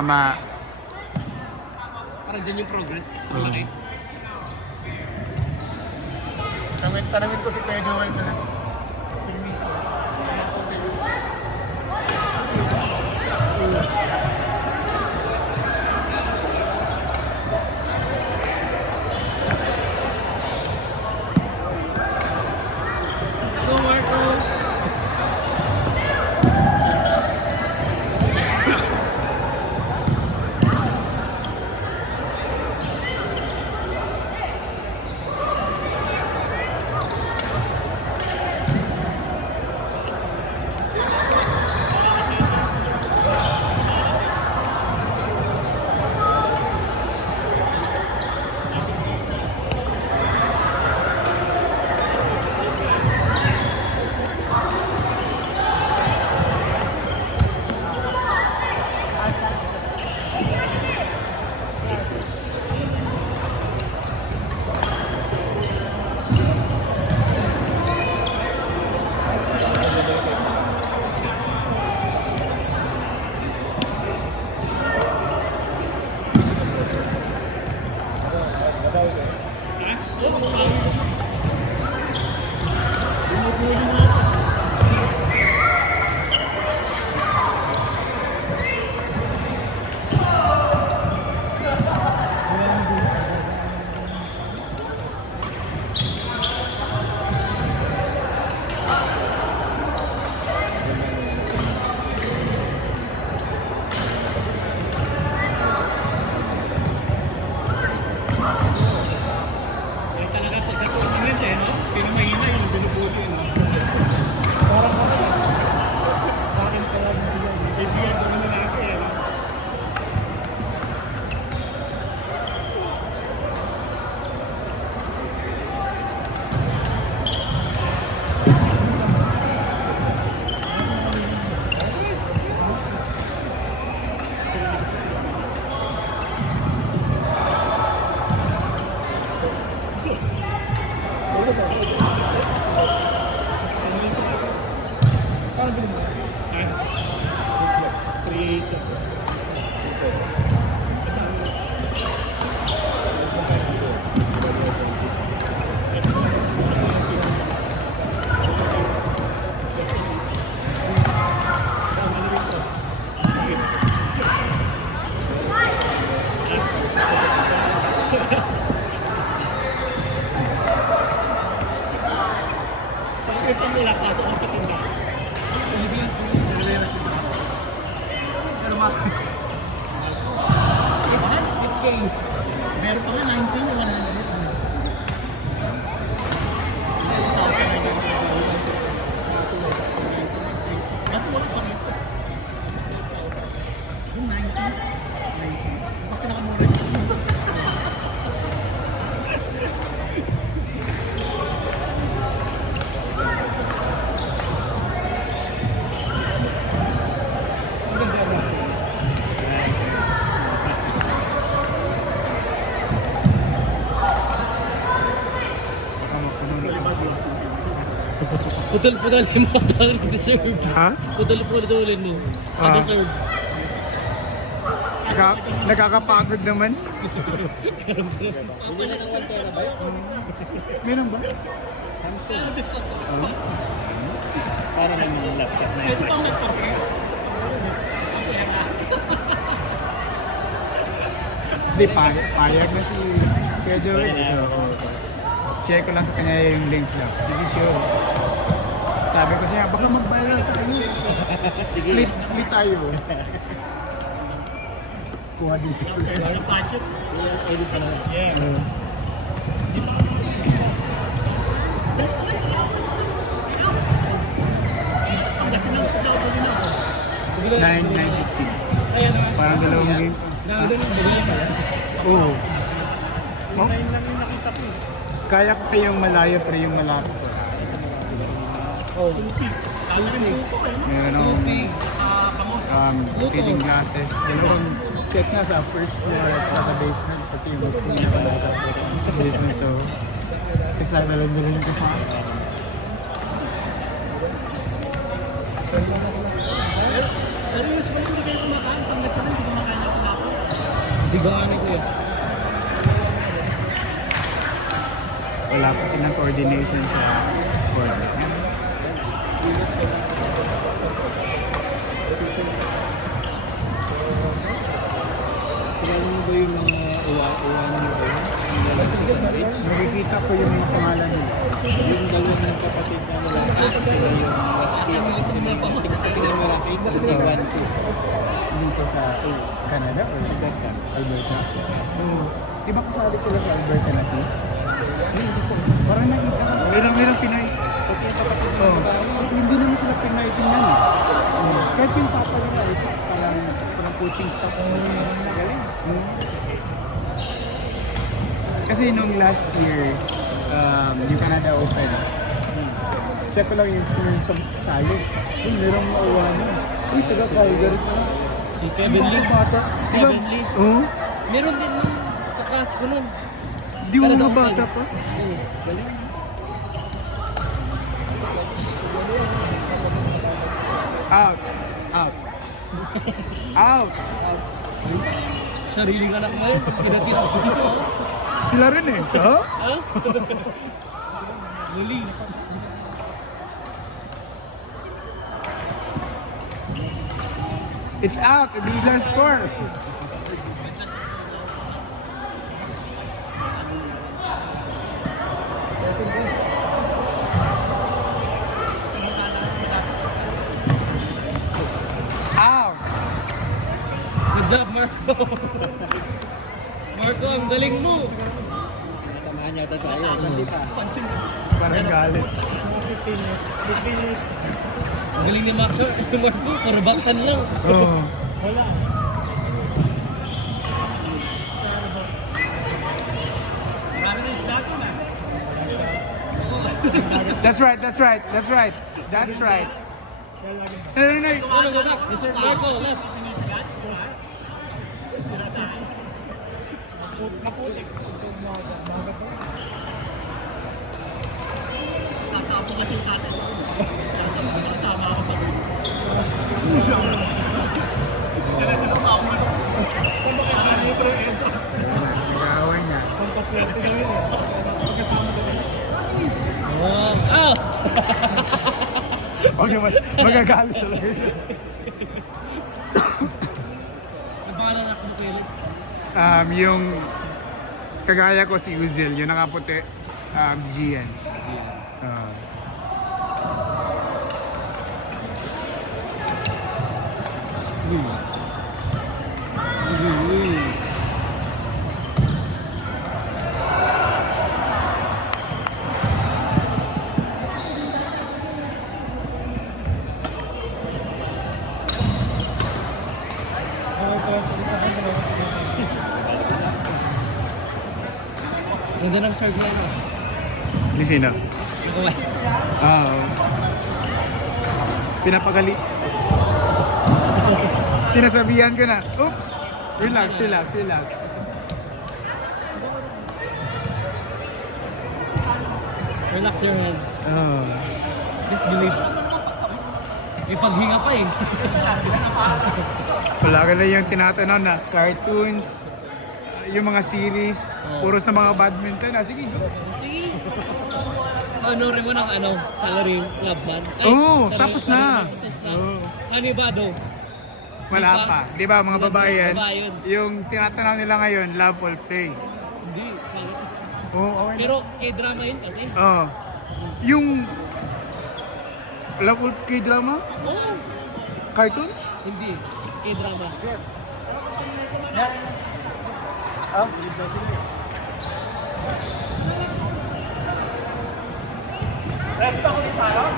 Tama. Parang dyan yung progress. Malaki. Tanungin ko si Kuya Joel na lang. Meron pa nga 19 o 100 plus. Kasi wala pa rin. Yung 19. Ang pinakamura niya. Putol-putolin mo parang deserve. Ha? Putol-putolin mo. Deserve. Nakakapagod naman. Meron ba? Para lang yung laptop na Ito pang nagpapagay. Hindi, payag na si Kuya Joel. Share ko lang sa kanya yung link lang. Sige, sure. Sabi ko siya, baka mag-viral tayo. Meet tayo. Kuha din picture. Ang budget. edit ka lang. Yeah. Bilis na lang. Ang kasi nang double din ako. 9:50. Parang dalawang game. Oo. Online lang yung nakita ko. Kaya ko kayong malayo pero yung malapit. Tupid. Kala rin po eh. Meron akong Pangos. feeding glasses. Dalawang set na sa first floor at sa basement. Pati yung magpunya ko na sa basement to. Kasi nalang-dalang ko pa. Pero usually hindi kayo kumakain. Pag nasa hindi kumakain ako. Bigaan ko yun. Wala pa silang coordination sa board. Kilala mo ba yung mga uwa-uwa niyo ba yun? Yung lalaki sa rin? Nakikita ko yung mga pangalan nila. Yung dalawang kapatid na lalaki, sila yung Rusty. Tingnan mo lang, 8-1-2. Dito sa Canada o Alberta? Di ba kasali sila sa Alberta na team? Parang nakita ko. Merong Pinay. Oh. Hindi naman sila Pinay din yan. Kahit yung papa nila, parang coaching staff. Galing. Kasi nung last year, yung Canada Open, check ko lang yung sayo. Merong mauwa na. Uy, taga Calgary ka. Si Kevin Lee. Bata. Kevin Lee. Oo. Meron din nung kaklase ko nun. Di mo mga bata pa. Oo, galing. Out. Out. Out. Sariling anak mo yun, pinatira ko. Sila rin eh. So? Ha? Galing. It's out. These are score. Out. Good job, Marco. Marco, ang galing mo. Tamahan niya tayo. Parang galit. Ang galing ni Marco. Marco, karabaktan lang. Oh. That's right. That's right. That's right. That's right. No, no, no. Ano, go back. Yes, sir. Marco, left. Sasama kasi yung tatay ko. Sasama ako pag Dala-dala pa ako. Kung baka ano pa yung entrance. Nag-aaway niya. Pampaswerte na yun eh. Pagkasama ko na. Oh, out! Huwag naman. Magagalit talaga. Ang pangalan na kung kailan? Yung kagaya ko si Uzil, yung nakaputi, Gian. Ganda ng serve line mo. Ni sino? Nagawa. Pinapagali. Sinasabihan ko na, oops! Relax, relax, relax. Relax your head. Oh. Just believe. May paghinga pa eh. Wala ka na yung tinatanaw na cartoons, yung mga series, puros na mga badminton. Sige, go. Sige. Honorin mo ng salary club man. Oo, tapos na. Tapos na. Oo. Anibado. Wala pa. Di ba, mga babae yan? Babae yun. Yung tinatanaw nila ngayon, love or play. Hindi. Oo, okay. Pero K-drama yun kasi. Oo. Yung love or K-drama? Oo. Cartoons? Hindi. K-drama. Rest pa ko ni Sarah?